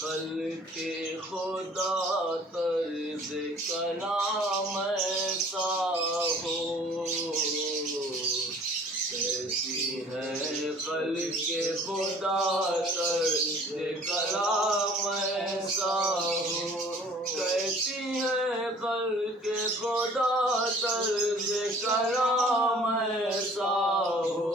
خلق خدا طرز کلام ایسا ہو، کیسی ہے خلق خدا طرز کلام ایسا ہو، کیسی ہے خلق خدا طرز کلام ایسا ہو،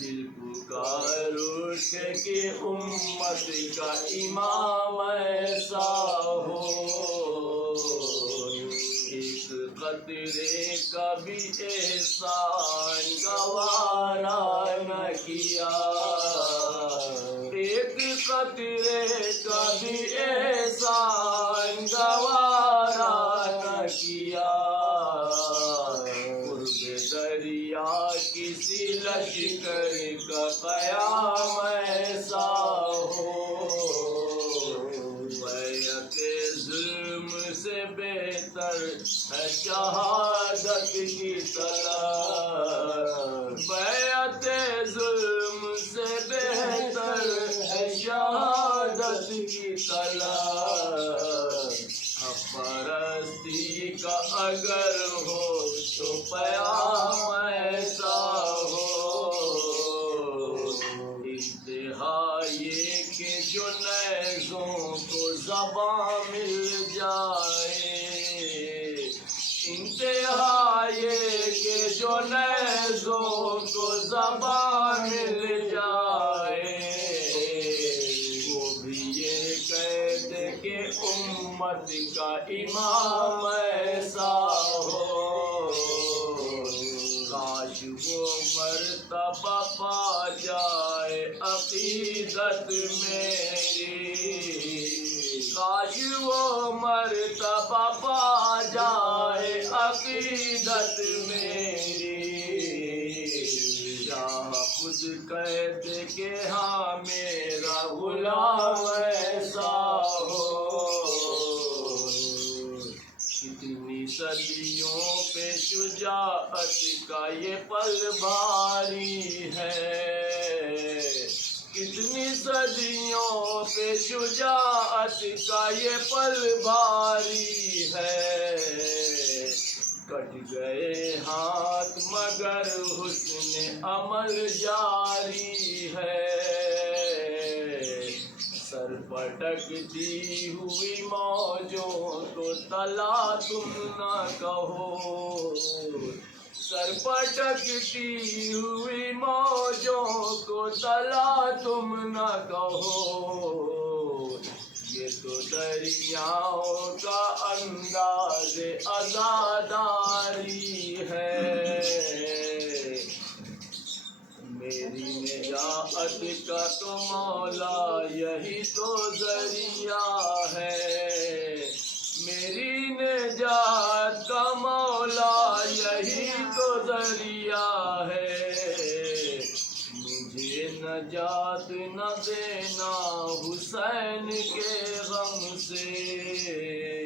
دل پکار اٹھے کہ امت کا امام ایسا ہو، ایک قطرے کا بھی احسان گوارا نہ کیا، ایک قطرے کا بھی احسان گوارا نہ کیا، قرب دریا کسی لشکر کا قیام ایسا ہو، بیعت ظلم سے بہتر ہے شہادت کی طلب، بیعت ظلم سے بہتر ہے شہادت کی طلب، حق پرستی کا اگر ہو تو پیام ایسا ہو، انتہا یہ کہ جو نیزوں کو زباں مل جائے، انتہا یہ کہ جو نیزوں کو زباں مل جائے، وہ بھی یہ کہتے کہ امت کا امام ایسا ہو، کاش وہ مرتبہ پا جائے عقیدت میری، کاش وہ مرتبہ پا جائے عقیدت میری، شاہ خود کہتے کہ ہاں میرا غلام ایسا ہو، کتنی صدیوں پہ شجاعت کا یہ پل بھاری ہے، کتنی صدیوں پہ شجاعت کا یہ پل بھاری ہے، کٹ گئے ہاتھ مگر حسن عمل جاری ہے، سر پٹکتی ہوئی موجوں کو تلا تم نہ کہو، سر پٹکتی ہوئی موجوں کو تلا تم نہ کہو، یہ تو دریاؤں کا انداز عزاداری ہے، میری نجات کا تو مولا یہی تو ذریعہ ہے، میری نجات کا مولا یہی تو ذریعہ ہے، مجھے نجات نہ دینا حسین کے غم سے،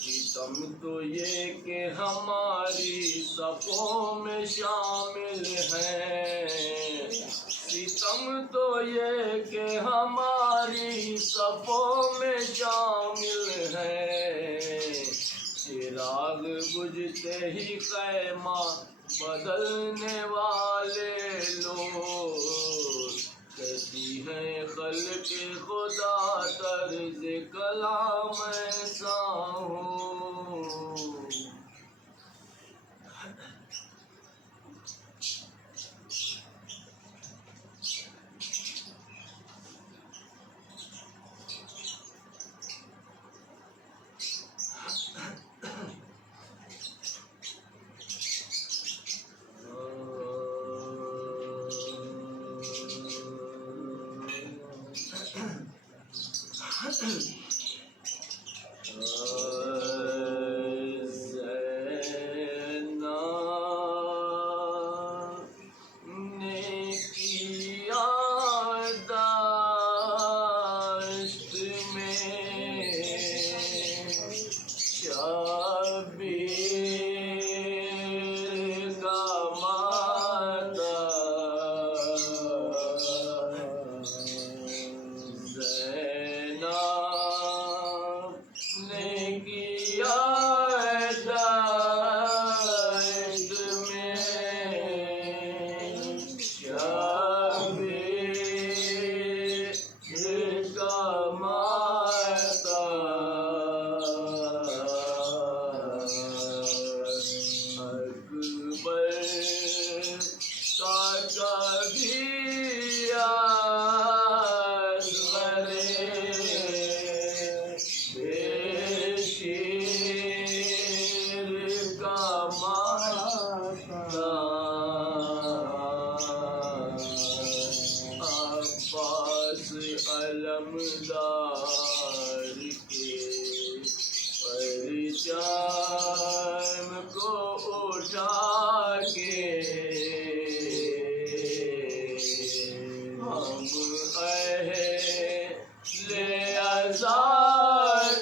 ستم تو یہ کہ ہماری صفوں میں شامل ہیں، ستم تو یہ کہ ہماری صفوں میں شامل ہیں، چراغ بجھتے ہی خیمہ بدلنے والے لوگ، کیسی ہے خلق خدا طرز کلام ایسا ہو، علمدار کے پرچم کو اٹھا کے ہم اہل عزا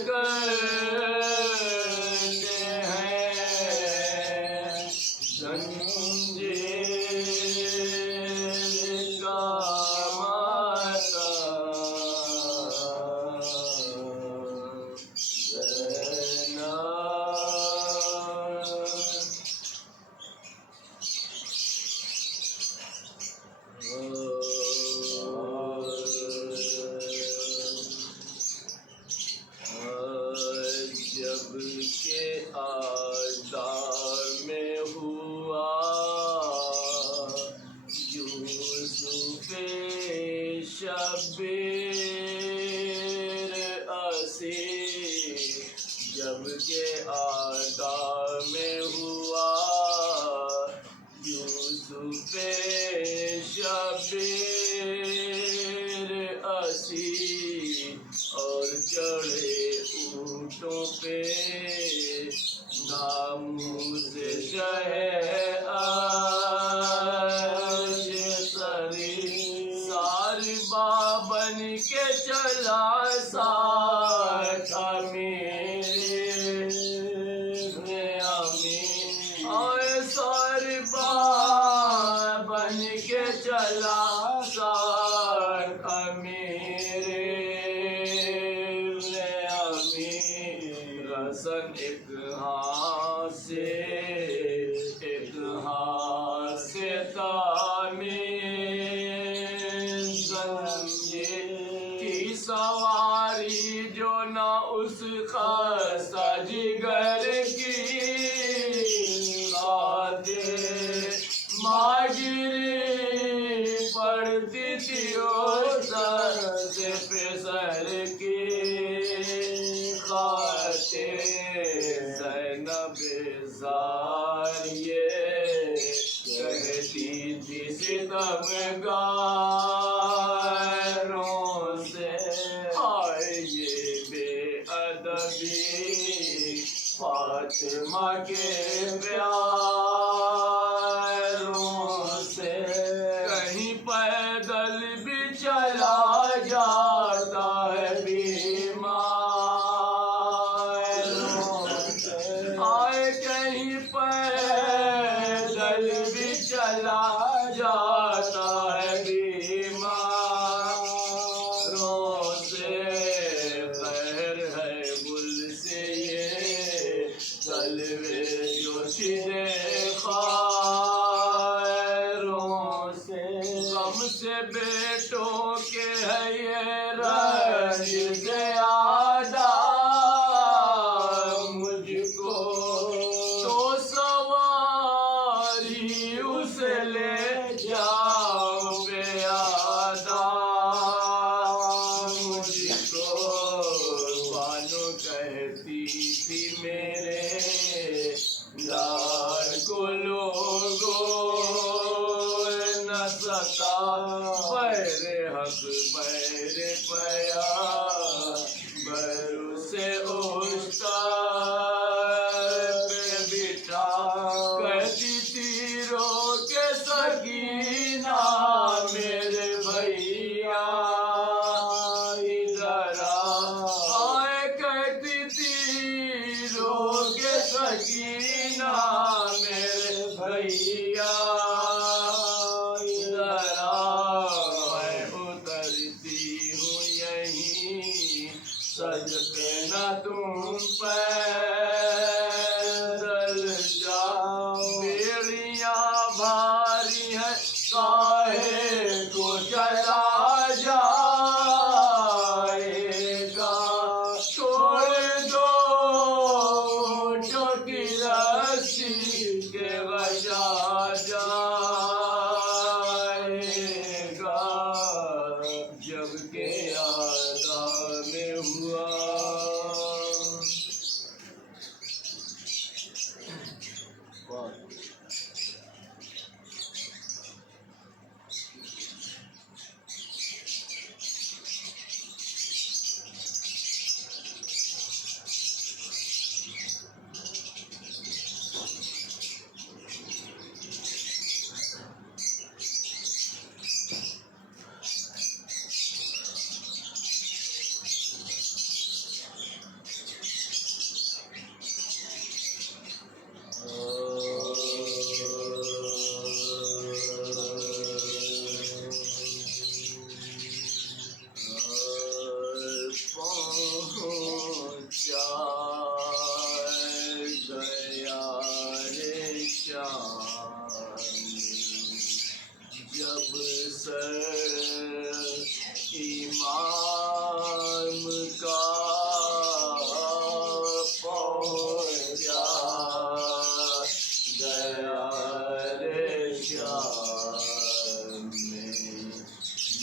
کرتے ہیں زنجیر کا ماتا جب کہ آدم میں ہوا یوسف شبیر اسیر جب کہ آدم میں ہوا یوسف شبیر اسیر اور چڑھے اونٹوں پہ ناموز شہ عرش سری ساری بابن کے چلا ساتھ امیر آئے ساری بابن کے چلا ساتھ امیر رسن ایک ہاتھ سے تعمیر زنجیر کی سواری جو نہ اس خستہ جگر کی خاطر ماگری پڑتی تھی اور سر سے پسر کی زینب زار یہ کہتی تھی ستمگاروں سے ہائے یہ بے ادبی فاطمہ کے پیاروں سے کہیں پیدل بھی چلا جاتا ہے کہیں پیدل بھی چلا جاتا ہے بیماروں سے خیر ہے گل سے یہ جلوے جو سیدھے خیروں سے غم سے بیٹوں کے ہے یہ رنج زیادہ کہتی تھی میرے یار کو لوگوں نہ ستا بیر حق بیر پیا بر سے اوشتا پہ بٹھا کہتی تھی رو کے سکینہ میرے بھیا سکینہ میرے بھیا ذرا میں اترتی ہوں یہیں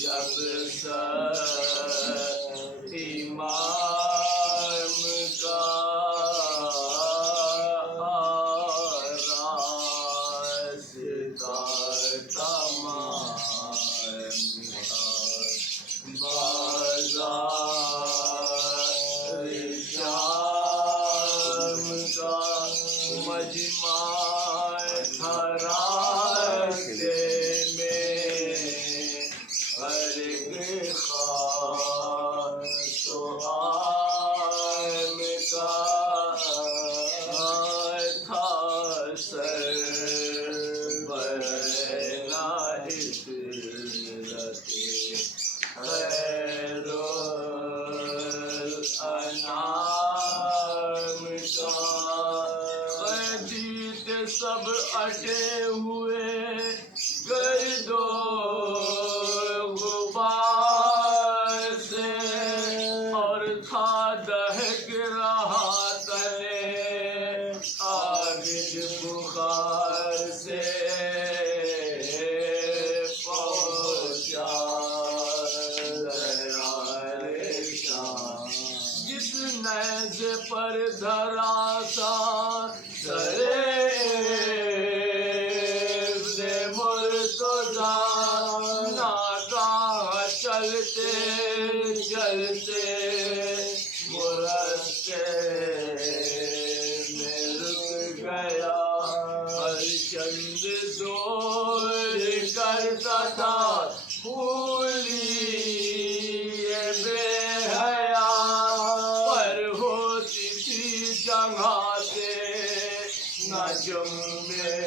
جب سر امام کا راستہ تمام بازار شام کا مجمع تھا راستے میں ہر ایک خاص و عام کا تھا سر بنا عطرت خیر الانام کا خدیت سب اٹے ہوئے گرد و غبار سے اور تھا دہک رہا تلے عابد بخار سے پہنچا جس نیز پر دھرا تھا سرے مرتضیٰ ناگاہ چلتے چلتے مرتے میں رک گیا ہر چند زور کرتا تھا پھولی یہ بے حیا پر ہوتی تھی جگہ سے نہ جمبے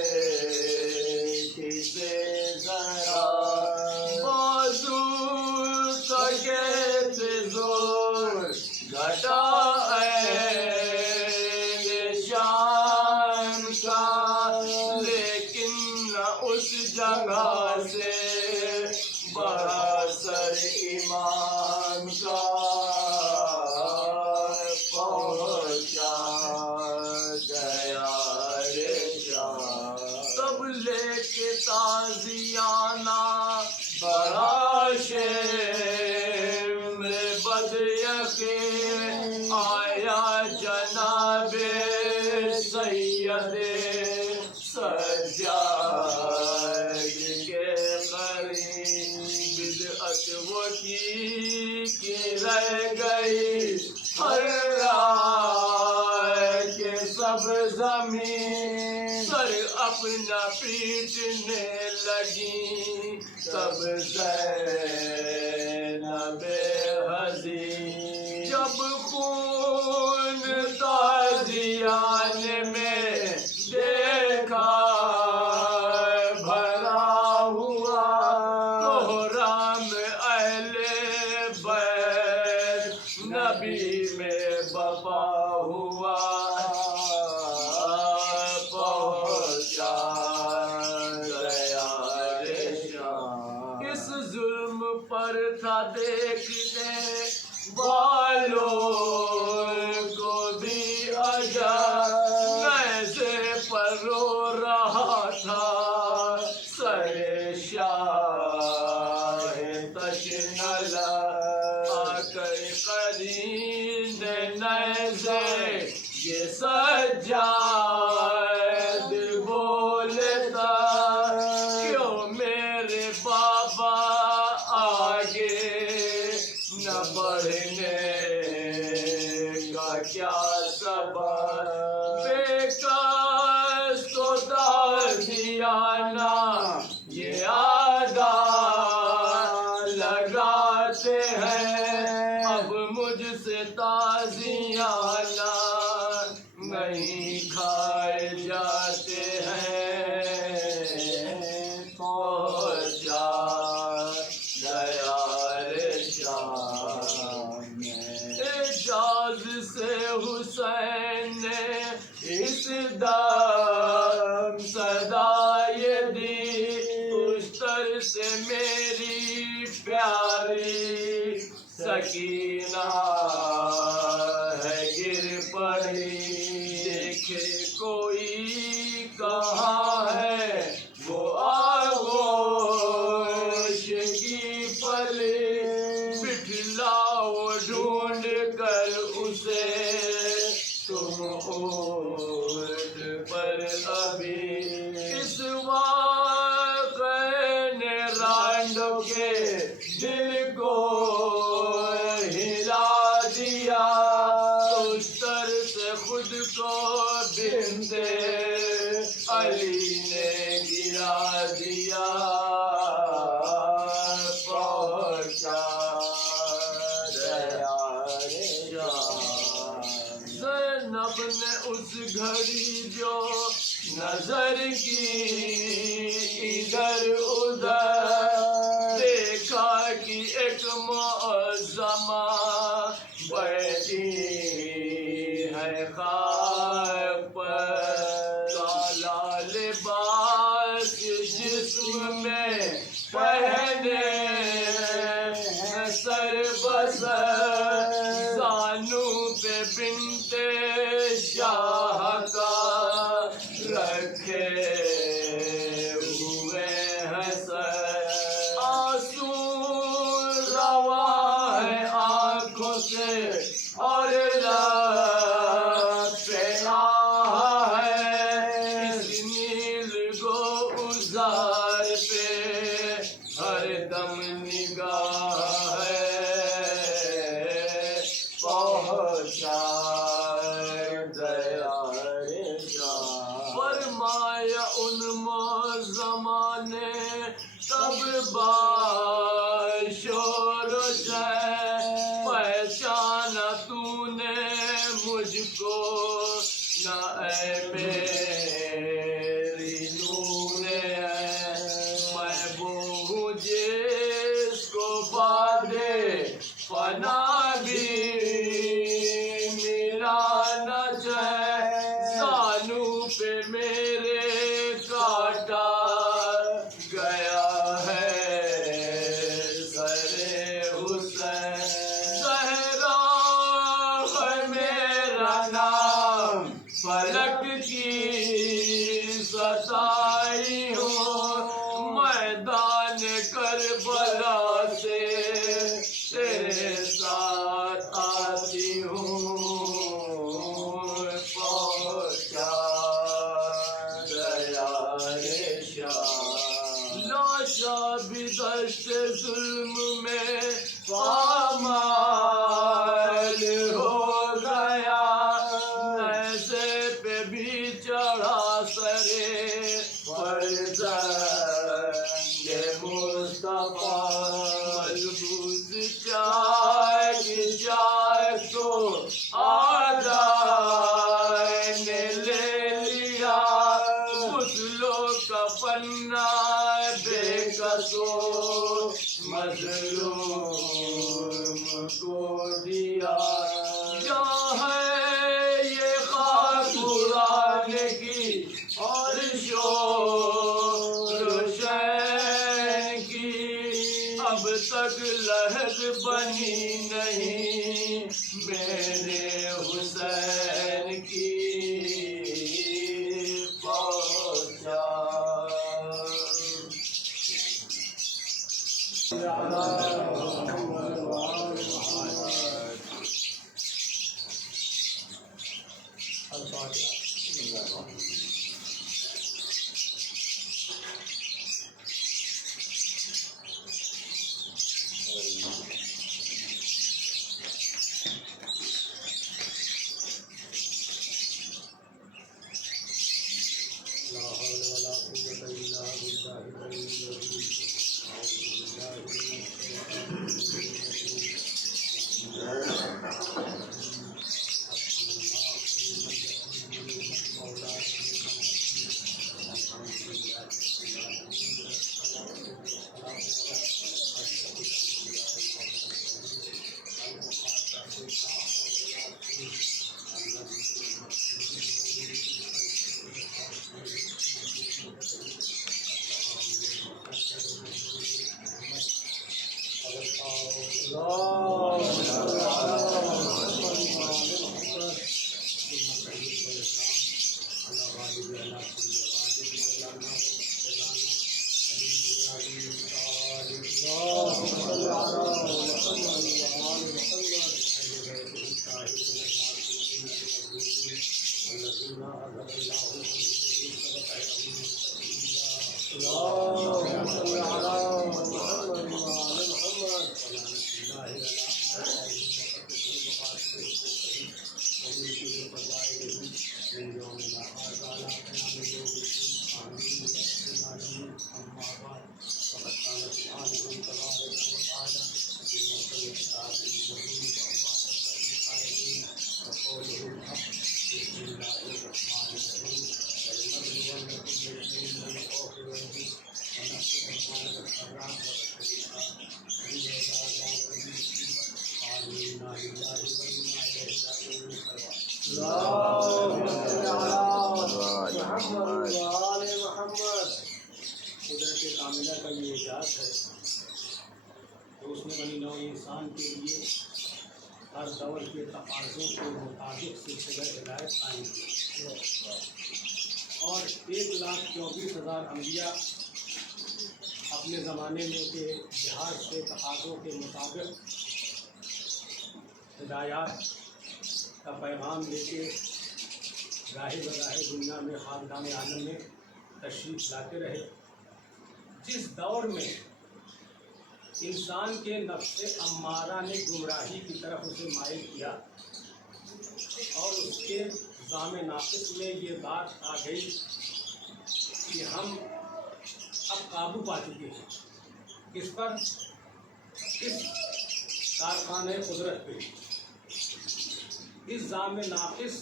کسے ذرا بازو سکے تھے زور گھٹا شام کا لیکن نہ اس جگہ سے بڑا سر امام کا پہنچا گیا رے شام تب لے کے تازیانہ بڑا شیخ بد یقین آیا جناب سید سجاد کے قریب بدعت وہ کی رہ گئی ہر رائے کے سب زمین سر اپنا پیٹنے لگی سب زینب حزین جب خون تازیان میں دیکھا بھرا ہوا کوہرام اہل بیت نبی میں بپا ہوا پہنچا گیا رے شام اس ظلم پر تھا دیکھنے والوں کو بھی اجر نیزے پر رو رہا تھا سر شاہ تشنل آ کر قرین نیزے یہ سجاد بولتا کیوں میرے بابا آگے نہ بڑھنے کا کیا سبب بے کس تو تازیانہ یہ آدھا لگاتے ہیں اب مجھ سے تازیانہ نہیں کھائے جاتے ہیں پہنچا گیا رے شام اعجاز سے حسین نے اس دم صدائے دی اشتر سے میری پیاری سکینہ ہے گر پڑی دیکھے کوئی کہاں ہے وہ آغوش کی پلی بٹھلاؤ ڈھونڈ کر اسے تم اونٹ پر ابھی اس واقعے نے رانڈو کے دل کو ہلا دیا اس طر سے خود کو بنتے علی نے گرا دیا پہنچا زینب نے اس گھڑی جو نظر کی ادھر ادھر دیکھا کہ ایک معظمہ بیٹھی ہے خاک پر کالا لباس جسم میں پہنے سر بسر زانو پہ بنتے شاہ کا رکھے ہوئے ہیں سر آنسو روا ہے آنکھوں سے اور لب پہ آہ ہے اس نیل گلزار پہ ہر دم نگاہ ہے پہنچا گیا فرمایا ان معظمہ نے تب باشور سے پہچانا تو نے مجھ کو نہ اے میری نور میں وہ جس کو بعد فنا بھی ملا نہ جائے زانو پہ میرے کاٹا گیا ہے سر حسین زہرا ہے میرا نام فلک کی ستائی ہوں میدان کربلا سے تیرے ساتھ آتی ہوں پہنچا گیا رے شاہ لاشا بھی دشت ظلم میں پامال ہو گیا نیزے پہ بھی چڑھا سرے فرزند مصطفیٰ ملبوس چائے کی چائے تو آدھا نے لے لیا غسلوں کا پنہ بے قصو مظلوم کو دیا کیا ہے یہ خاک اڑانے کی اور شور شین کی اب تک لہد بنی نہیں میرے حسین کی پہنچا قدرت کاملہ کا یہ اعجاز ہے کہ اس نے بنی نوع انسان کے لیے ہر دور کے تقاضوں کے مطابق سلسلہ ہدایت قائم کی اور 1,24,000 انبیاء اپنے زمانے میں کے لحاظ سے تقاضوں کے مطابق ہدایات کا پیغام لے کے راہ براہ دنیا میں خاندان عالم میں تشریف لاتے رہے. جس دور میں انسان کے نفس امارہ نے گمراہی کی طرف اسے مائل کیا اور اس کے نظام ناقص میں یہ بات آ گئی کہ ہم اب قابو پا چکے ہیں کس پر؟ اس کارخانہ قدرت پہ. اس نظام ناقص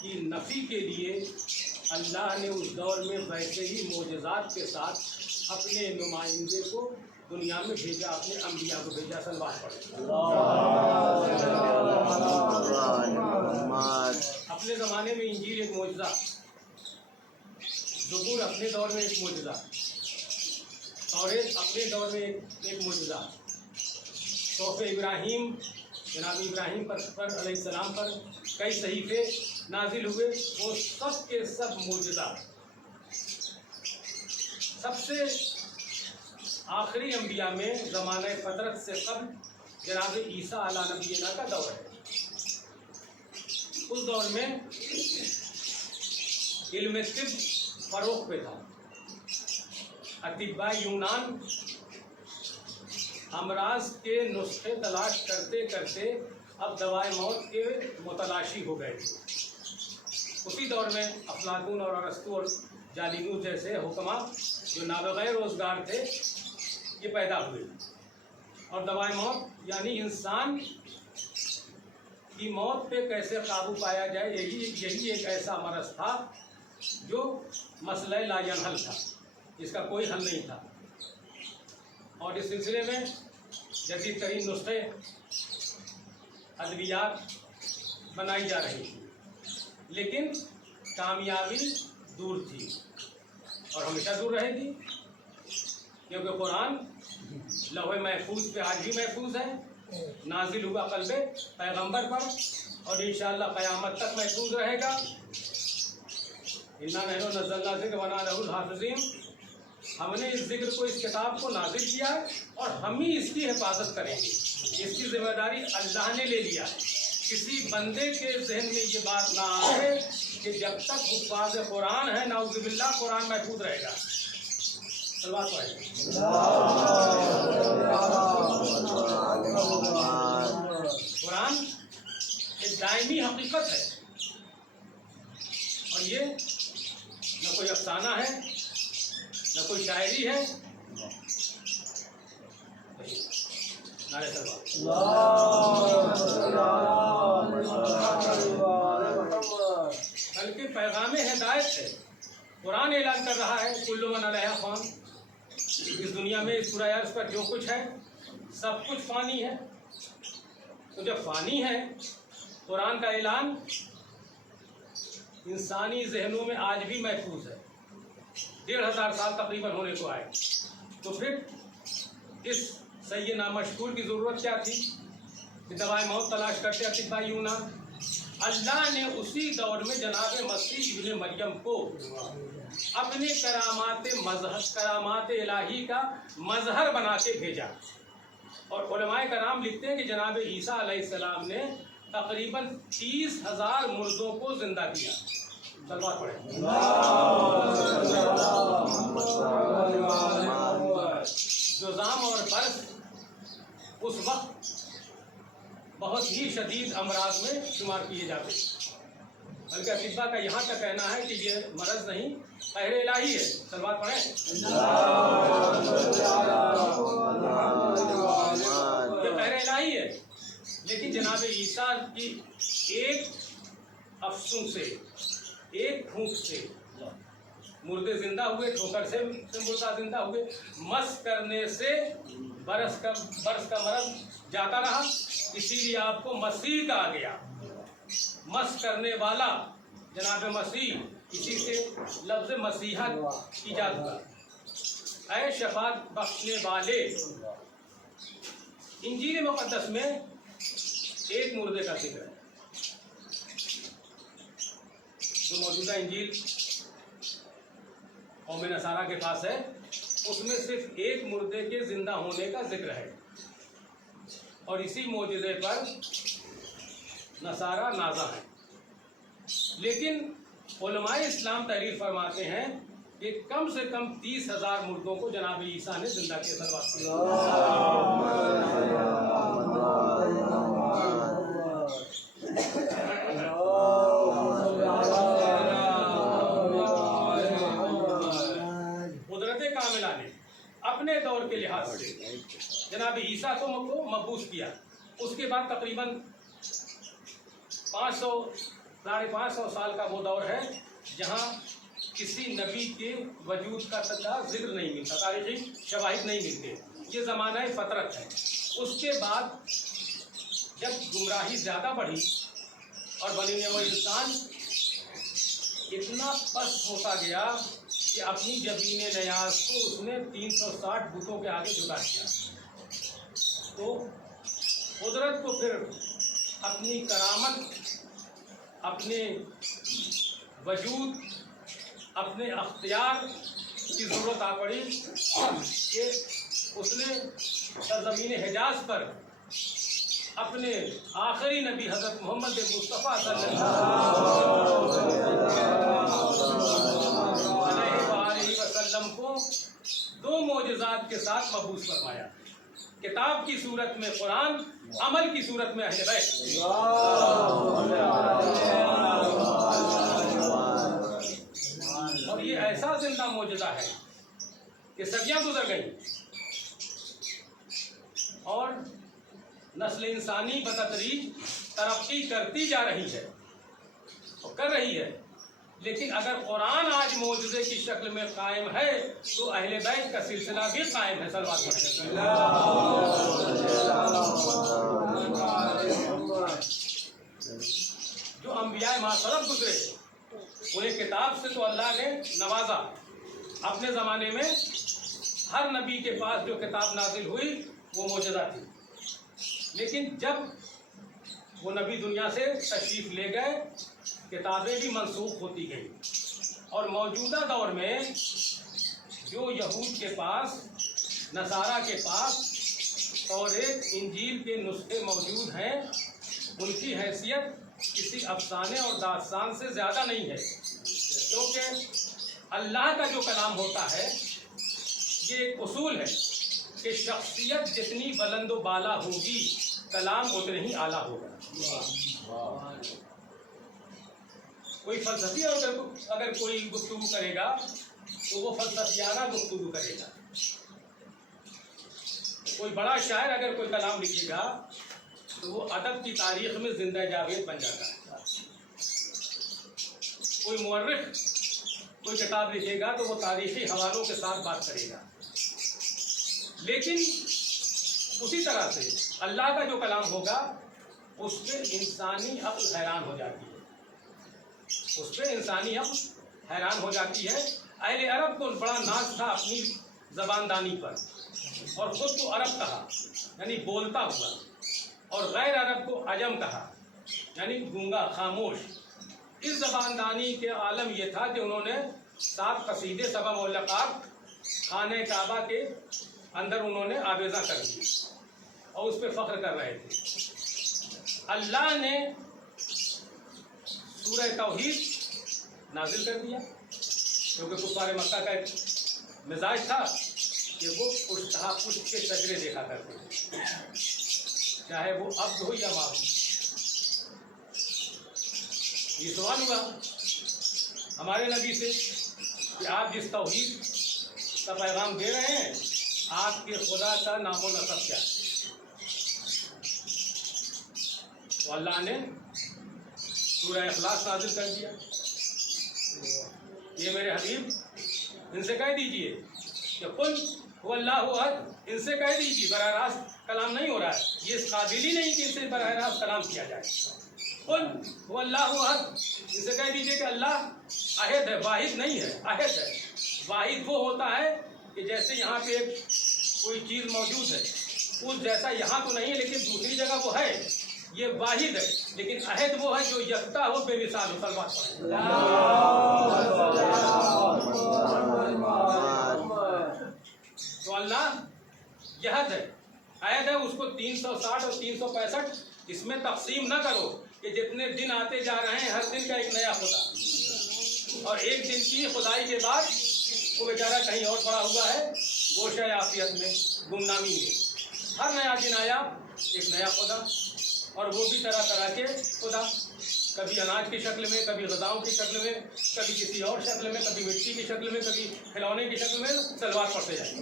کی نفی کے لیے اللہ نے اس دور میں ویسے ہی معجزات کے ساتھ اپنے نمائندے کو دنیا میں بھیجا، اپنے انبیاء کو بھیجا. سلوات پڑھیں. اپنے زمانے میں انجیل ایک معجزہ، زبور اپنے دور میں ایک معجزہ، توریت اپنے دور میں ایک معجزہ، صحف ابراہیم جناب ابراہیم پر علیہ السلام پر کئی صحیفے نازل ہوئے، وہ سب کے سب معجزہ. سب سے آخری انبیاء میں زمانہ فطرت سے قبل جناب عیسیٰ علیہ نبینا کا دور ہے. اس دور میں علم طب فروغ پہ تھا. اطباء یونان امراض کے نسخے تلاش کرتے کرتے اب دوائے موت کے متلاشی ہو گئے تھے. اسی دور میں افلاطون اور ارسطو اور جالینوس جیسے حکماء جو نابغیر روزگار تھے یہ پیدا ہوئے، اور دوائے موت یعنی انسان کی موت پہ کیسے قابو پایا جائے، یہی ایک ایسا مرض تھا جو مسئلہ لا ینحل تھا، جس کا کوئی حل نہیں تھا. اور اس سلسلے میں جدید ترین نسخے ادویات بنائی جا رہی تھی، لیکن کامیابی دور تھی اور ہمیشہ دور رہے گی، کیونکہ قرآن لوح محفوظ پہ آج بھی محفوظ ہے، نازل ہوا قلب پیغمبر پر، اور انشاءاللہ قیامت تک محفوظ رہے گا. اِنَّا نَحْنُ نَزَّلْنَا الذِّکْرَ وَإِنَّا لَهُ لَحَافِظُونَ. ہم نے اس ذکر کو، اس کتاب کو نازل کیا ہے اور ہم ہی اس کی حفاظت کریں گے. اس کی ذمہ داری اللہ نے لے لیا ہے. کسی بندے کے ذہن میں یہ بات نہ آئے کہ جب تک حفاظ قرآن ہے نعوذ باللہ قرآن محفوظ رہے گا. صلوات پڑھیں. قرآن ایک دائمی حقیقت ہے، اور یہ نہ کوئی افسانہ ہے نہ کوئی شاعری ہے. بلکہ پیغام ہدایت ہے. قرآن اعلان کر رہا ہے کل من علیہا فان. اس دنیا میں اس پورا عرض پر جو کچھ ہے سب کچھ فانی ہے. تو جب فانی ہے، قرآن کا اعلان انسانی ذہنوں میں آج بھی محفوظ ہے، 1,500 سال تقریباً ہونے کو آئے. تو پھر اس سید نامشکور کی ضرورت کیا تھی کہ دوائے موت تلاش کرتے اطباء یونان. اللہ نے اسی دور میں جناب مسیح ابن مریم کو اپنے کرامات الہی کا مظہر بنا کے بھیجا. اور علماء کرام لکھتے ہیں کہ جناب عیسیٰ علیہ السلام نے تقریباً 30,000 مردوں کو زندہ کیا. صلوات پڑھیں. جذام اور برس اس وقت بہت ہی شدید امراض میں شمار کیے جاتے ہیں. بلکہ اطباء کا یہاں تک کہنا ہے کہ یہ مرض نہیں، قہر الہی ہے. صلوات پڑھیں. یہ قہر الہی ہے. لیکن جناب عیسیٰ کی ایک افسون سے، ایک پھونک سے مردے زندہ ہوئے، ٹھوکر سے مردہ زندہ ہوئے. مس کرنے سے برس کا مرض جاتا رہا، اسی لیے آپ کو مسیح کہا گیا. مس کرنے والا جناب مسیح، اسی سے لفظ مسیحا ایجاد ہوا. اے شفاعت بخشنے والے. انجیل مقدس میں ایک مردے کا ذکر ہے. جو موجودہ انجیل قوم نصارہ کے پاس ہے، اس میں صرف ایک مردے کے زندہ ہونے کا ذکر ہے. اور اسی معجزے پر نصارہ نازا ہیں. لیکن علماء اسلام تحریر فرماتے ہیں کہ کم سے کم 30,000 مردوں کو جناب عیسیٰ نے زندہ کیا. صلوات پڑھیں. قدرت کاملہ نے اپنے دور کے لحاظ سے جناب عیسیٰ کو مبعوث کیا. اس کے بعد تقریباً 500 سال کا وہ دور ہے جہاں کسی نبی کے وجود کا ذکر نہیں ملتا، تاریخی شواہد نہیں ملتے. یہ زمانہ فطرت ہے. اس کے بعد جب گمراہی زیادہ بڑھی اور بنی نوع انسان اتنا پست ہوتا گیا کہ اپنی جبین نیاز کو اس نے 360 بتوں کے آگے جھکا دیا. تو قدرت کو پھر اپنی کرامت، اپنے وجود، اپنے اختیار کی ضرورت آ پڑی کہ اس نے سرزمین حجاز پر اپنے آخری نبی حضرت محمد مصطفیٰ صلی اللہ علیہ وآلہ وسلم کو 2 معجزات کے ساتھ مبعوث فرمایا. کتاب کی صورت میں قرآن، عمل کی صورت میں اہل بیت. اور یہ ایسا زندہ معجزہ ہے کہ صدیاں گزر گئیں اور نسل انسانی بتدریج ترقی کرتی جا رہی ہے اور کر رہی ہے. لیکن اگر قرآن آج معجزے کی شکل میں قائم ہے تو اہل بیت کا سلسلہ بھی قائم ہے. صلوات پڑھیں. جو انبیاء معصرت گزرے انہیں کتاب سے تو اللہ نے نوازا. اپنے زمانے میں ہر نبی کے پاس جو کتاب نازل ہوئی وہ معجزہ تھی. لیکن جب وہ نبی دنیا سے تشریف لے گئے، کتابیں بھی منسوخ ہوتی گئیں. اور موجودہ دور میں جو یہود کے پاس، نصارہ کے پاس توریت انجیل کے نسخے موجود ہیں، ان کی حیثیت کسی افسانے اور داستان سے زیادہ نہیں ہے. کیونکہ اللہ کا جو کلام ہوتا ہے یہ ایک اصول ہے کہ شخصیت جتنی بلند و بالا ہوگی کلام اتنے ہی اعلیٰ ہوگا. کوئی فلسفی اگر کوئی گفتگو کرے گا تو وہ فلسفیانہ گفتگو کرے گا. کوئی بڑا شاعر اگر کوئی کلام لکھے گا تو وہ ادب کی تاریخ میں زندہ جاوید بن جاتا ہے. کوئی مورخ کوئی کتاب لکھے گا تو وہ تاریخی حوالوں کے ساتھ بات کرے گا. لیکن اسی طرح سے اللہ کا جو کلام ہوگا اس پہ انسانی عقل حیران ہو جاتی ہے. اس پہ انسانی عقل حیران ہو جاتی ہے. اہل عرب کو بڑا ناز تھا اپنی زباندانی پر، اور خود کو عرب کہا یعنی بولتا ہوا، اور غیر عرب کو عجم کہا یعنی گونگا، خاموش. اس زباندانی کے عالم یہ تھا کہ انہوں نے 7 قصیدے سبا معلقات خانہ کعبہ کے اندر انہوں نے آویزاں کر دی اور اس پہ فخر کر رہے تھے. اللہ نے سورہ توحید نازل کر دیا کیونکہ کفار مکہ کا ایک مزاج تھا کہ وہ پشت کے شجرے دیکھا کرتے تھے، چاہے وہ عبد ہو یا معبود. یہ سوال ہوا ہمارے نبی سے کہ آپ جس توحید کا پیغام دے رہے ہیں آپ کے خدا کا نام و نسب کیا ہے؟ تو اللہ نے سورہ اخلاص نازل کر دیا. یہ میرے حبیب ان سے کہہ دیجئے کہ قل هو اللہ احد، ان سے کہہ دیجیے، براہ راست کلام نہیں ہو رہا ہے، یہ اس قابل ہی نہیں کہ ان سے براہ راست کلام کیا جائے. قل هو اللہ احد، ان سے کہہ دیجیے کہ اللہ احد ہے، واحد نہیں ہے، احد ہے. واحد وہ ہوتا ہے کہ جیسے یہاں پہ ایک کوئی چیز موجود ہے، اس جیسا یہاں تو نہیں ہے لیکن دوسری جگہ وہ ہے، یہ واحد ہے. لیکن احد وہ ہے جو یکتا ہو، بے مثال ہو. تو اللہ یہد ہے، عہد ہے، اس کو 360 اور 365 اس میں تقسیم نہ کرو کہ جتنے دن آتے جا رہے ہیں ہر دن کا ایک نیا خدا، اور ایک دن کی خدائی کے بعد وہ بیچارہ کہیں اور پڑا ہوا ہے گوشہ عافیت میں، گمنامی میں. ہر نیا دن آیا ایک نیا خدا، اور وہ بھی طرح طرح کے خدا، کبھی اناج کی شکل میں، کبھی غذاؤں کی شکل میں، کبھی کسی اور شکل میں، کبھی مٹی کی شکل میں، کبھی کھلونے کی شکل میں سلوات پڑھتے جائیں.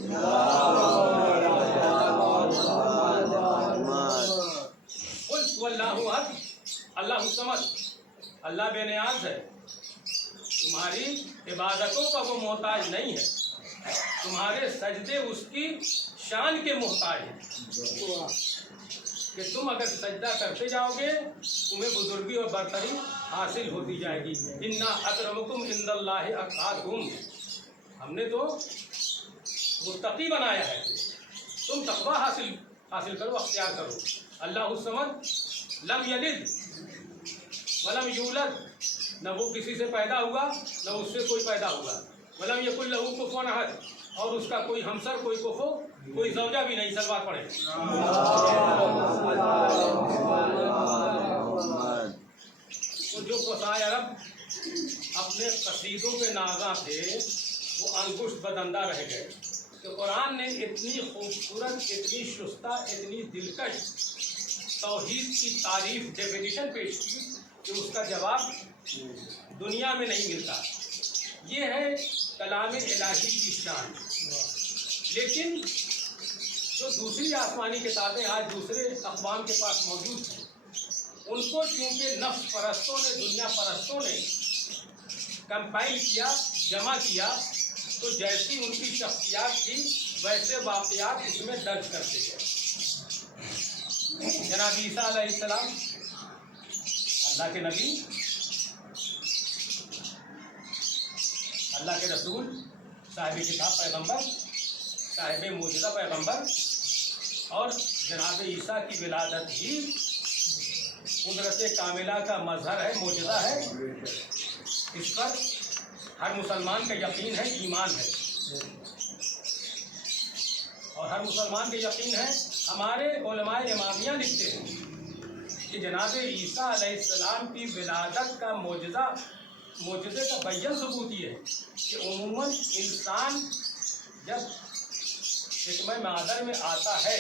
قل اللہ احد اللہ الصمد، اللہ بے نیاز ہے، تمہاری عبادتوں کا وہ محتاج نہیں ہے، تمہارے سجدے اس کی شان کے محتاج ہیں کہ تم اگر سجدہ کرتے جاؤ گے تمہیں بزرگی اور برتری حاصل ہوتی جائے گی. انا اکرمکم عند اللہ اتقاکم، ہم نے تو متقی بنایا ہے، تم تقویٰ حاصل کرو، اختیار کرو. اللہ الصمد لم یلد ولم یولد، نہ وہ کسی سے پیدا ہوا نہ اس سے کوئی پیدا ہوا. ولم یکن لہ کفوا احد، اور اس کا کوئی ہمسر، کوئی کفو، کوئی زوجہ بھی نہیں. سلوات پڑھے. وہ جو قصائے عرب اپنے قصیدوں کے ناغاں تھے وہ انگشت بدندہ رہ گئے. تو قرآن نے اتنی خوبصورت، اتنی شستہ، اتنی دلکش توحید کی تعریف، ڈیفینیشن پیش کی کہ اس کا جواب دنیا میں نہیں ملتا. یہ ہے کلام الہی کی شان. لیکن جو دوسری آسمانی کتابیں آج دوسرے اقوام کے پاس موجود ہیں، ان کو چونکہ نفس پرستوں نے، دنیا پرستوں نے کمپائل کیا، جمع کیا، تو جیسی ان کی شخصیات تھی ویسے واقعات اس میں درج کرتے گئے. جناب عیسیٰ علیہ السلام اللہ کے نبی، اللہ کے رسول، صاحب کتاب پیغمبر، صاحب معجزہ پیغمبر، اور جناب عیسیٰ کی ولادت ہی قدرت کاملہ کا مظہر ہے، معجزہ ہے. اس پر ہر مسلمان کا یقین ہے، ایمان ہے، اور ہر مسلمان کا یقین ہے. ہمارے علماء امامیہ لکھتے ہیں کہ جناب عیسیٰ علیہ السلام کی ولادت کا معجزے کا بیان ثبوت یہ ہے کہ عموماً انسان جب حکمہ معادر میں آتا ہے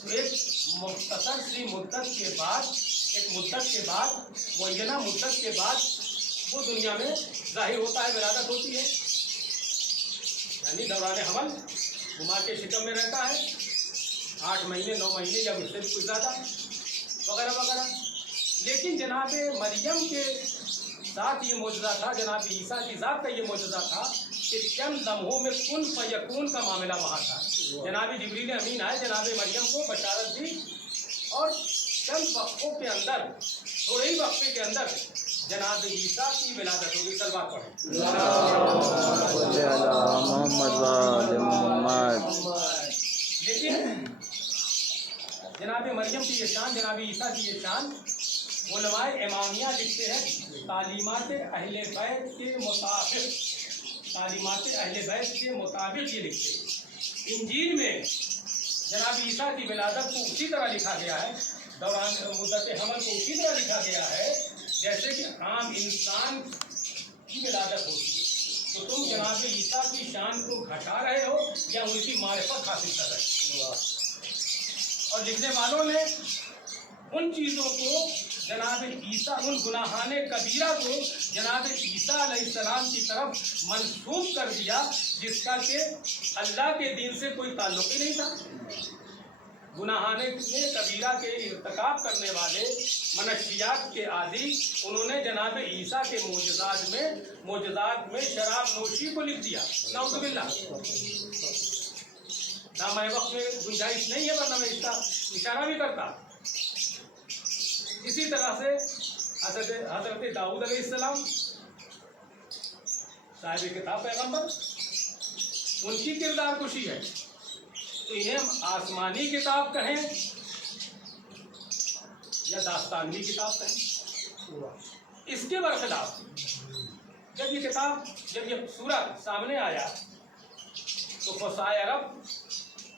تو ایک مختصر سی مدت کے بعد، معینہ مدت کے بعد وہ دنیا میں ظاہر ہوتا ہے، ولادت ہوتی ہے. یعنی دوران حمل ماں کے شکم میں رہتا ہے 8 مہینے 9 مہینے یا اس سے بھی کچھ زیادہ وغیرہ وغیرہ. لیکن جناب مریم کے ساتھ یہ معجزہ تھا، جناب عیسیٰ کی ذات کا یہ معجزہ تھا کہ چند لمحوں میں کن فیکون کا معاملہ وہاں تھا. جناب جبریل امین آئے، جناب مریم کو بشارت دی، اور چند وقفوں کے اندر، تھوڑے ہی وقفے کے اندر جناب عیسیٰ کی ولادت ہوگی. سلوات پڑھیں. لیکن جناب مریم کی یہ شان، جناب عیسیٰ کی یہ شان، علماء امامیہ لکھتے ہیں تعلیمات اہل بیت کے مطابق تعلیمات اہل بیت کے مطابق یہ لکھتے ہیں۔ انجیل میں جناب عیسیٰ کی ولادت کو اسی طرح لکھا گیا ہے، دوران مدت حمل کو اسی طرح لکھا گیا ہے جیسے کہ عام انسان کی ولادت ہوتی ہے۔ تو تم جناب عیسیٰ کی شان کو گھٹا رہے ہو یا ان کی معرفت حاصل کر رہے ہو؟ اور لکھنے والوں نے ان چیزوں کو جناب عیسیٰ، ان گناہان کبیرہ کو جناب عیسیٰ علیہ السلام کی طرف منسوب کر دیا جس کا کہ اللہ کے دین سے کوئی تعلق ہی نہیں تھا۔ گناہان کبیرہ کے ارتکاب کرنے والے، منشیات کے عادی، انہوں نے جناب عیسیٰ کے معجزات میں شراب نوشی کو لکھ دیا۔ نعوذ باللہ۔ نہ میں وقت میں گنجائش نہیں ہے ورنہ میں اس کا اشارہ بھی کرتا۔ اسی طرح سے حضرت داؤد علیہ السلام صاحب کتاب پیغمبر، ان کی کردار کشی ہے، تو انہیں ہم آسمانی کتاب کہیں یا داستانوی کتاب کہیں؟ اس کے برخلاف جب یہ سورہ سامنے آیا تو فسائے عرب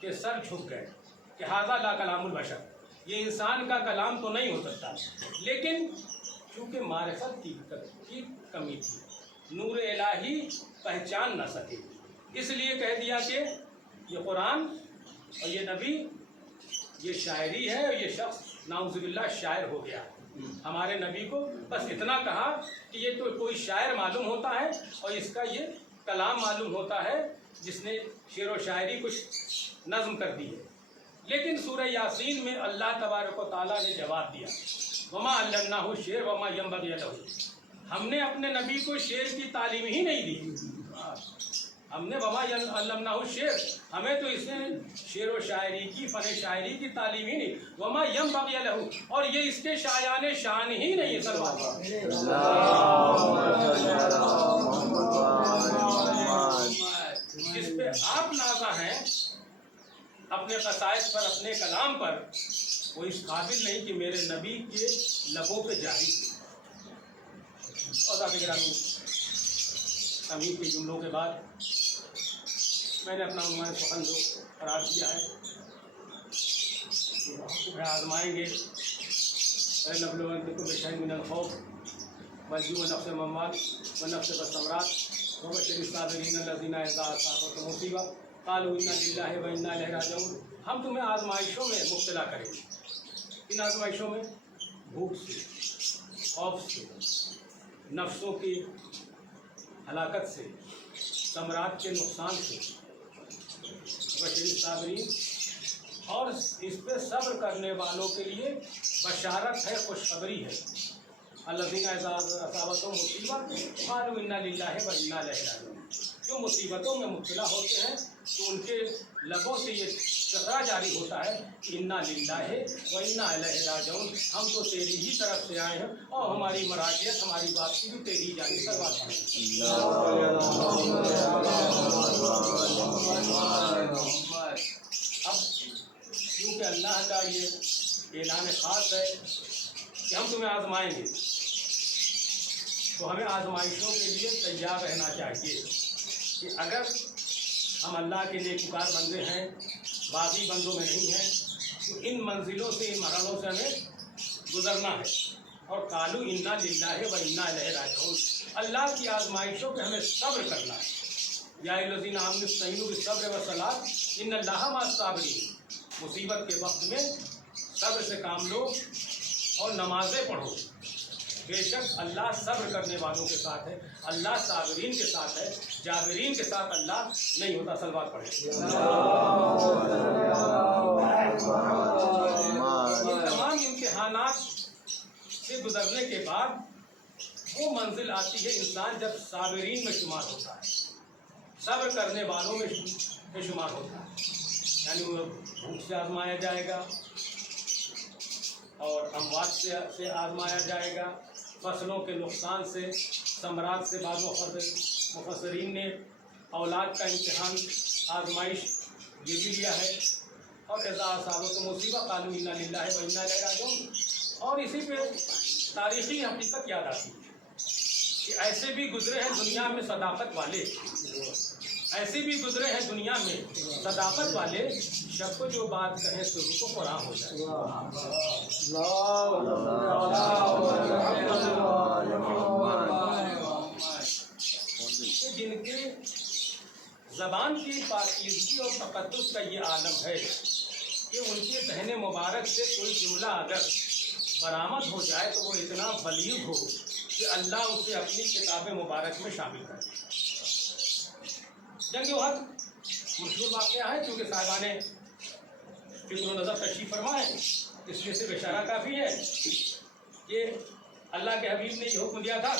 کے سر جھک گئے کہ ھذا لا کلام البشر، یہ انسان کا کلام تو نہیں ہو سکتا۔ لیکن چونکہ معرفت کی کمی تھی، نور الہی پہچان نہ سکے، اس لیے کہہ دیا کہ یہ قرآن اور یہ نبی یہ شاعری ہے، اور یہ شخص نعوذ باللہ شاعر ہو گیا۔ ہمارے نبی کو بس اتنا کہا کہ یہ تو کوئی شاعر معلوم ہوتا ہے اور اس کا یہ کلام معلوم ہوتا ہے جس نے شعر و شاعری کچھ نظم کر دی ہے۔ لیکن سورہ یاسین میں اللہ تبارک و تعالیٰ نے جواب دیا، وما علمناہ الشعر وما ینبغی لہ، ہم نے اپنے نبی کو شعر کی تعلیم ہی نہیں دی۔ ہم نے وما علمناہ الشعر، ہمیں تو اس نے شعر و شاعری کی، فن شاعری کی تعلیم ہی نہیں، وما ینبغی لہ، اور یہ اس کے شایان شان ہی نہیں ہے۔ جس پہ آپ نازا ہیں اپنے قصائد پر، اپنے کلام پر، وہ اس قابل نہیں کہ میرے نبی کے لبوں پہ جاری ہو۔ اور گرامی، تمہید کے جملوں کے بعد میں نے اپنا عنوان سخن جو قرار دیا ہے، تمہیں آزمائیں گے، نبلونکم بشیء من الخوف والجوع ونقص من الاموال ونقص من الثمرات وبشر الصابرین الذین اذا اصابتهم مصیبہ قالوا انا للہ وانا الیہ راجعون۔ ہم تمہیں آزمائشوں میں مبتلا کریں گے۔ ان آزمائشوں میں بھوک سے، خوف سے، نفسوں کی ہلاکت سے، ثمرات کے نقصان سے، بشر الصابرین، اور اس پہ صبر کرنے والوں کے لیے بشارت ہے، خوشخبری ہے۔ الذین اذا اصابتهم مصیبہ قالوا انا للہ وانا الیہ راجعون، جو مصیبتوں میں مبتلا ہوتے ہیں تو ان کے لبوں سے یہ فقرہ جاری ہوتا ہے کہ انا للہ وانا الیہ راجعون، ہم تو تیری ہی طرف سے آئے ہیں اور ہماری مراجعت، ہماری واپسی بھی تیری جانب سے واپس ہے۔ اب کیونکہ اللہ کا یہ اعلان خاص ہے کہ ہم تمہیں آزمائیں گے، تو ہمیں آزمائشوں کے لیے تیار رہنا چاہیے کہ اگر ہم اللہ کے نیکوکار بندے ہیں، باغی بندوں میں نہیں ہیں، تو ان منزلوں سے، ان مرحلوں سے ہمیں گزرنا ہے۔ اور قالوا انا للہ وانا الیہ راجعون، اللہ کی آزمائشوں پہ ہمیں صبر کرنا ہے۔ یا ایھا الذین آمنوا استعینوا بالصبر والصلاۃ ان اللہ مع الصابرین، مصیبت کے وقت میں صبر سے کام لو اور نمازیں پڑھو، بے شک اللہ صبر کرنے والوں کے ساتھ ہے، اللہ صابرین کے ساتھ ہے، جابرین کے ساتھ اللہ نہیں ہوتا۔ صلوات پڑھیں۔ ان تمام امتحانات سے گزرنے کے بعد وہ منزل آتی ہے انسان جب صابرین میں شمار ہوتا ہے، صبر کرنے والوں میں شمار ہوتا ہے، یعنی وہ بھوک سے آزمایا جائے گا اور اموات سے آزمایا جائے گا، فصلوں کے نقصان سے، ثمرات سے۔ بعض مفسرین نے اولاد کا امتحان، آزمائش یہ بھی لیا ہے۔ اور اذا اصابتهم مصیبہ قالوا انا للہ وانا الیہ راجعون، اور اسی پہ تاریخی حقیقت یاد آتی ہے۔ کہ ایسے بھی گزرے ہیں دنیا میں صداقت والے، ایسے بھی گزرے ہیں دنیا میں صداقت والے، شب کو جو بات کہیں تو ان کو قرآن ہو جائے۔ جن کے زبان کی پاکیزگی اور تقدس کا یہ عالم ہے کہ ان کے دہن مبارک سے کوئی جملہ اگر برآمد ہو جائے تو وہ اتنا بلیغ ہو کہ اللہ اسے اپنی کتاب مبارک میں شامل کرے۔ جنگ احد مشہور واقعہ ہے، کیونکہ صاحبان فکر و نظر تشریف فرما ہے، اس لیے صرف اشارہ کافی ہے کہ اللہ کے حبیب نے یہ حکم دیا تھا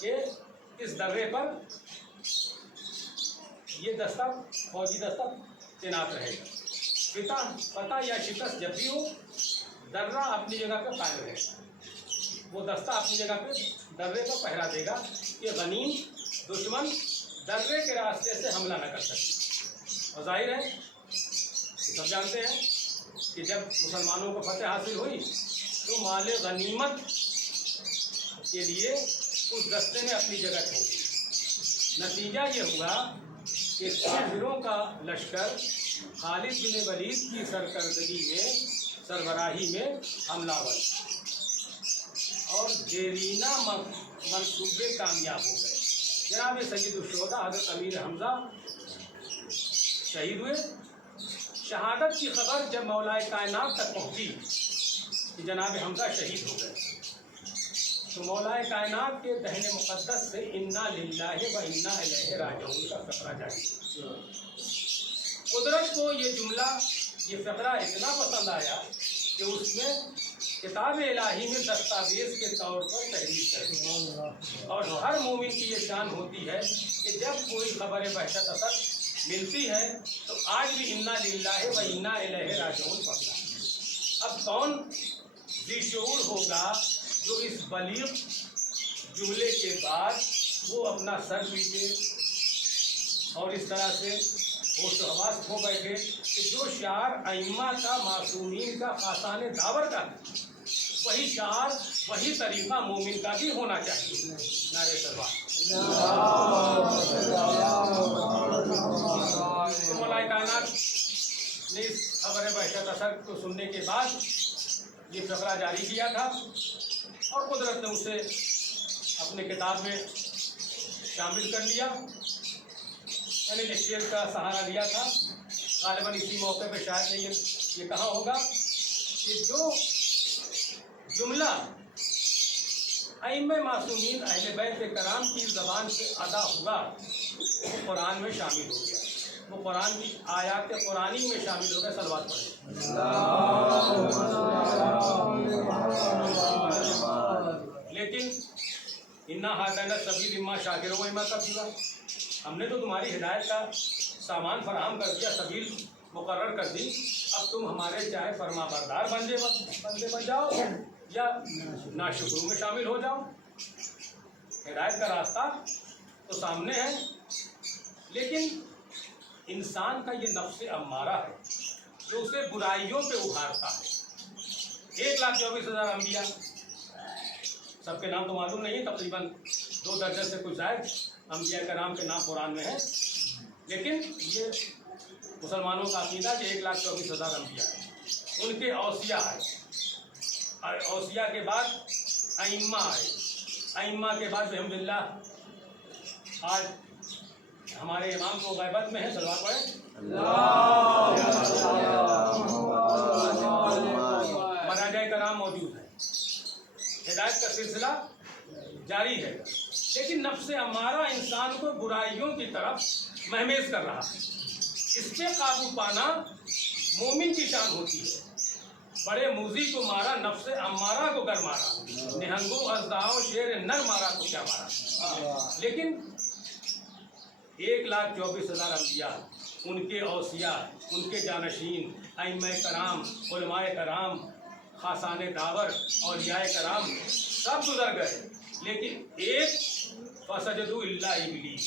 کہ اس درے پر یہ دستہ فوجی دستہ تعینات رہے گا، فتح یا شکست جب بھی ہو درہ اپنی جگہ پہ قائم رہے گا، وہ دستہ اپنی جگہ پہ درے پر پہرا دے گا کہ غنیم دشمن درے کے راستے سے حملہ نہ کر سکے۔ اور ظاہر ہے کہ سب جانتے ہیں کہ جب مسلمانوں کو فتح حاصل ہوئی تو مال غنیمت کے لیے اس دستے نے اپنی جگہ چھوڑی۔ نتیجہ یہ ہوا کہ شہروں کا لشکر خالد بن ولید کی سرکردگی میں سربراہی میں حملہ آور اور دیرینہ منصوبے کامیاب ہو گئے۔ جناب سید الشہداء حضرت امیر حمزہ شہید ہوئے۔ شہادت کی خبر جب مولائے کائنات تک پہنچی کہ جناب حمزہ شہید ہو گئے تو مولائے کائنات کے دہن مقدس سے انا للہ و انا الیہ راجعون کا فقرہ جاری۔ قدرت کو یہ جملہ، یہ فقرہ اتنا پسند آیا کہ اس میں کتاب الہی میں دستاویز کے طور پر تحریر کر دی۔ اور ہر مومن کی یہ شان ہوتی ہے کہ جب کوئی خبر بہشت اثر ملتی ہے تو آج بھی انا للہ و انا الیہ راجعون پڑھنا ہے۔ اب کون ذی شعور ہوگا جو اس بلیغ جملے کے بعد وہ اپنا سر پیٹے اور اس طرح سے ہوش و حواس کھو بیٹھے کہ جو شعار ائمہ کا، معصومین کا، خاصان داور کا، وہی شعار، وہی طریقہ مومن کا بھی ہونا چاہیے۔ نعرہ تکبیر۔ تو مولائے کائنات نے اس خبر بہشت اثر کو سننے کے بعد یہ فقرہ جاری کیا تھا اور قدرت نے اسے اپنے کتاب میں شامل کر لیا، یعنی کہ شعر کا سہارا لیا تھا۔ غالباً اسی موقع پہ شاید نے یہ کہا ہوگا کہ جو جملہ ائمہ معصومین اہل بیت کرام کی زبان سے ادا ہوا وہ قرآن میں شامل ہو گیا، وہ قرآن کی آیات قرآنی میں شامل ہو گیا۔ صلوات پڑھیں۔ لیکن انا ہدینا السبیل اما شاکرا و اما کفورا، ہم نے تو تمہاری ہدایت کا سامان فراہم کر دیا، سبیل مقرر کر دی، اب تم ہمارے چاہے فرما بردار بندے بن جاؤ یا ناشکروں میں شامل ہو جاؤ۔ ہدایت کا راستہ تو سامنے ہے، لیکن انسان کا یہ نفس امارہ ہے جو اسے برائیوں پہ ابھارتا ہے۔ 1,24,000 انبیاء، سب کے نام تو معلوم نہیں، تقریباً 2 درجن سے کچھ زائد انبیاء کرام کے نام قرآن میں ہیں، لیکن یہ مسلمانوں کا عقیدہ کہ 1,24,000 انبیاء ہیں، ان کے اوصیاء آئے، اوصیاء کے بعد ائمہ آئے، ائمہ کے بعد الحمدللہ آج ہمارے امام کو غیبت میں ہے، صلوات پڑھیں۔ مراجع کرام موجود ہیں، ہدایت کا سلسلہ جاری ہے، لیکن نفس امارہ انسان کو برائیوں کی طرف مہمیز کر رہا ہے۔ اس پہ قابو پانا مومن کی شان ہوتی ہے۔ بڑے موذی کو مارا، نفس امارہ کو گر مارا، نہنگو اژدہاؤ شیر نر مارا تو کیا مارا۔ لیکن 1,24,000 انبیاء، ان کے اوصیاء، ان کے جانشین، ائمہ کرام، علماء کرام، خاصان داور، اولیاء کرام سب گزر گئے، لیکن ایک فسجدوا الا ابلیس،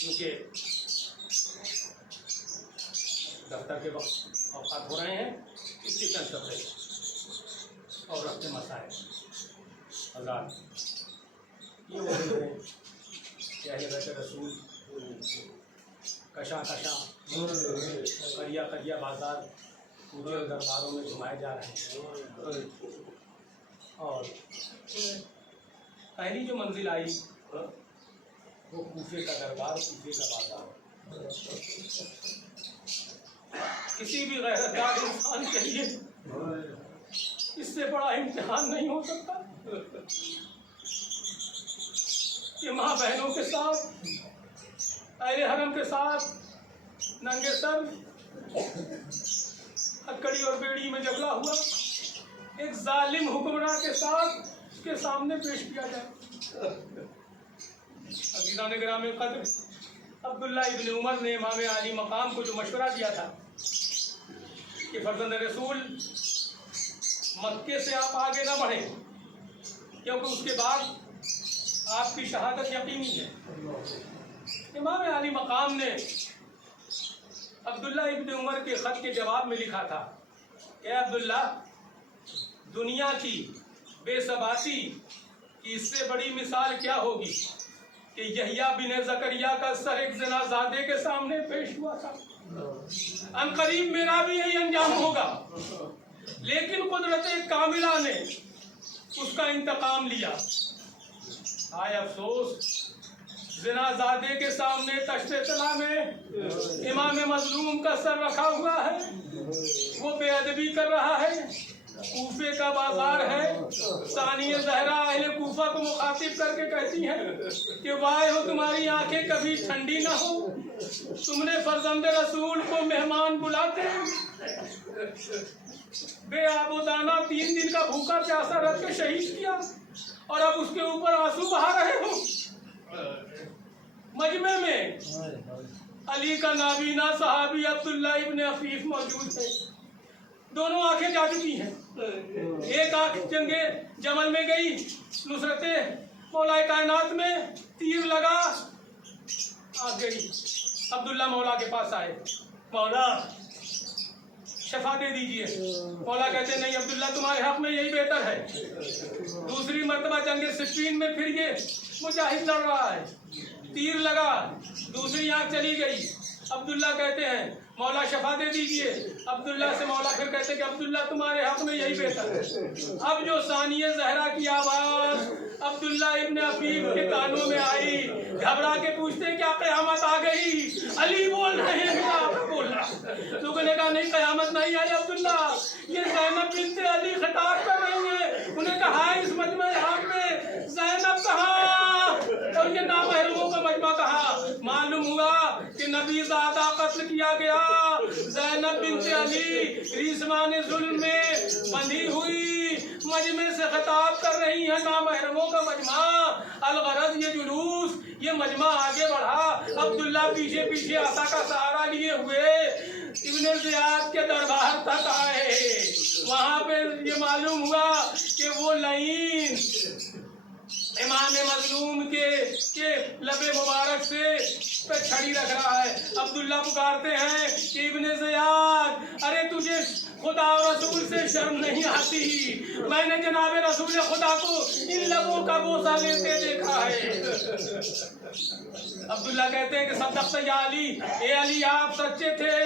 کیونکہ دفتر کے وقت اوقات ہو رہے ہیں، اس کی چند سفر اور رفتے مسائل حضرات یہ وہ دن ہیں کہ اہل بیت رسول کشا کشا کریا کریا بازار پورے درباروں میں گھمائے جا رہے ہیں، اور پہلی جو منزل آئی وہ کوفے کا دربار، کوفے کا بازار۔ کسی بھی غیرتدار انسان کے لیے اس سے بڑا امتحان نہیں ہو سکتا کہ ماں بہنوں کے ساتھ، اہل حرم کے ساتھ ننگے سر ہتکڑی اور بیڑی میں جگلا ہوا ایک ظالم حکمراں کے ساتھ اس کے سامنے پیش کیا جائے۔ عزیزان گرامی قدر، عبداللہ ابن عمر نے امام عالی مقام کو جو مشورہ دیا تھا کہ فرزند رسول مکے سے آپ آگے نہ بڑھیں کیونکہ اس کے بعد آپ کی شہادت یقینی ہے۔ امام عالی مقام نے عبداللہ ابن عمر کے خط کے جواب میں لکھا تھا، اے عبداللہ، دنیا کی بے ثباتی کی اس سے بڑی مثال کیا ہوگی کہ یحییٰ بن زکریا کا سر ایک زنا زادے کے سامنے پیش ہوا تھا۔ ان قریب میرا بھی یہی انجام ہوگا، لیکن قدرت کاملہ نے اس کا انتقام لیا۔ ہائے افسوس، زنا زادے کے سامنے تشت طلا میں امام مظلوم کا سر رکھا ہوا ہے، وہ بے ادبی کر رہا ہے۔ کوفے کا بازار ہے، ثانیہ زہرا اہل کوفہ کو مخاطب کر کے کہتی ہیں کہ وائے ہو تمہاری آنکھیں کبھی ٹھنڈی نہ ہو، تم نے فرزند رسول کو مہمان بلاتے بے آب و دانہ 3 دن کا بھوکا پیاسا رکھ کے شہید کیا، اور اب اس کے اوپر آنسو بہا رہے ہو۔ مجمع میں علی کا نابینا صحابی عبداللہ ابن عفیف موجود ہے، دونوں آنکھیں جا چکی ہیں، ایک آنکھ جنگ جمل میں گئی، نصرت مولا کائنات میں تیر لگا، آنکھ گئی۔ عبداللہ مولا کے پاس آئے، مولا شفا دے دیجئے۔ مولا کہتے نہیں عبداللہ، تمہارے حق میں یہی بہتر ہے۔ دوسری مرتبہ جنگ صفین میں پھر یہ مجاہد لڑ رہا ہے، تیر لگا، دوسری آنکھ چلی گئی۔ عبداللہ کہتے ہیں مولا شفا دے دیجئے۔ عبداللہ سے مولا پھر کہتے کہ عبداللہ تمہارے حق میں یہی بہتر ہے۔ اب جو ثانیہ زہرا کی آواز عبداللہ ابن عفیف کے کانوں میں آئی، گھبرا کے پوچھتے کیا قیامت آ گئی؟ علی بول رہے ہیں، آپ بول رہا۔ لوگوں نے کہا نہیں قیامت نہیں آئی عبداللہ، یہ زینب بنت علی خطاب کر رہی ہیں۔ انہیں کہا اس مجمع حق میں زینب کہاں اور یہ نامحرموں کا مجمع کہاں؟ معلوم ہوا کہ نبی زادہ قتل کیا گیا، زینب بنت علی ریسمان ظلم میں بندھی ہوئی مجمع سے خطاب کر رہی ہیں، نامحرموں کا مجمع۔ الغرض یہ جلوس، یہ مجمع آگے بڑھا، عبداللہ پیچھے پیچھے عصا کا سہارا لیے ہوئے ابن زیاد کے دربار تک آئے۔ وہاں پہ یہ معلوم ہوا کہ وہ لعین امام مظلوم کے لب مبارک سے چھڑی رکھ رہا ہے۔ عبداللہ پکارتے ہیں کہ ابن زیاد، ارے تجھے خدا و رسول سے شرم نہیں آتی؟ میں نے جناب رسول خدا کو ان لبوں کا بوسہ لیتے دیکھا ہے۔ عبداللہ کہتے ہیں کہ صدقت یا علی، اے علی آپ سچے تھے،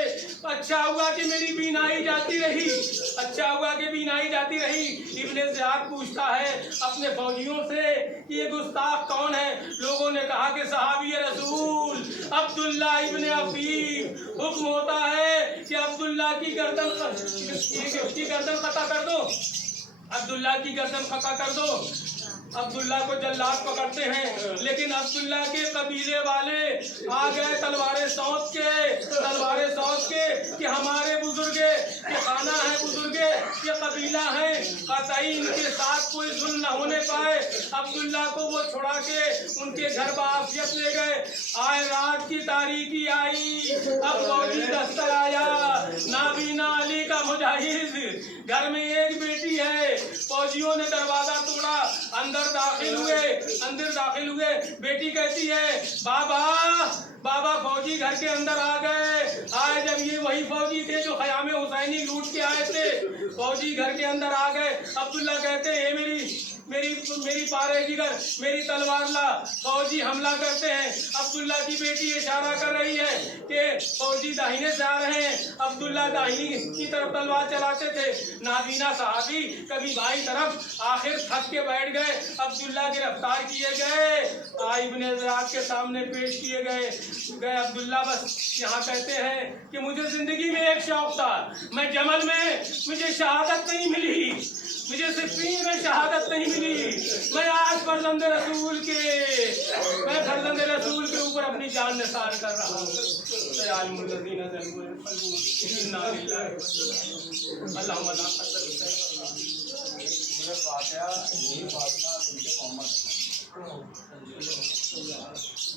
اچھا ہوا کہ میری بینائی جاتی رہی، اچھا ہوا کہ بینائی جاتی رہی۔ ابن زیاد پوچھتا ہے اپنے فوجیوں سے کہ یہ گستاخ کون ہے؟ لوگوں نے کہا کہ صحابی رسول عبداللہ ابن عفیف۔ حکم ہوتا ہے کہ عبداللہ کی گردن قطع کر دو، عبداللہ کی گردن قطع کر دو۔ عبداللہ کو جلاد پکڑتے ہیں، لیکن عبداللہ کے قبیلے والے آ گئے تلواریں سونت کے کہ ہمارے بزرگ یہ خانہ ہے، بزرگ یہ قبیلہ ہیں، قطعی ان کے ساتھ کوئی ظلم نہ ہونے پائے۔ عبداللہ کو وہ چھڑا کے ان کے گھر بعافیت لے گئے۔ آئے رات کی تاریکی آئی، اب فوجی دستر آیا، نابینا علی کا مجاہد، گھر میں ایک بیٹی ہے۔ فوجیوں نے دروازہ توڑا، اندر داخل ہوئے بیٹی کہتی ہے بابا فوجی گھر کے اندر آ گئے. آئے جب یہ وہی فوجی تھے جو خیام حسینی لوٹ کے آئے تھے. فوجی گھر کے اندر آ گئے. عبداللہ کہتے ہیں میری پارے جگر میری تلوار لا. فوجی حملہ کرتے ہیں. عبداللہ کی بیٹی اشارہ کر رہی ہے کہ فوجی داہنے سے آ رہے ہیں. عبداللہ داہنی کی طرف تلوار چلاتے تھے. نابینا صحابی کبھی بھائی طرف آخر تھک کے بیٹھ گئے. عبداللہ گرفتار کیے گئے. ابن زیاد کے سامنے پیش کیے گئے. عبداللہ بس یہاں کہتے ہیں کہ مجھے زندگی میں ایک شوق تھا. میں جمل میں مجھے شہادت نہیں ملی. مجھے صفین میں شہادت نہیں ملی. میں آج فرزند رسول کے اوپر اپنی جان نثار کر رہا ہوں. اللہ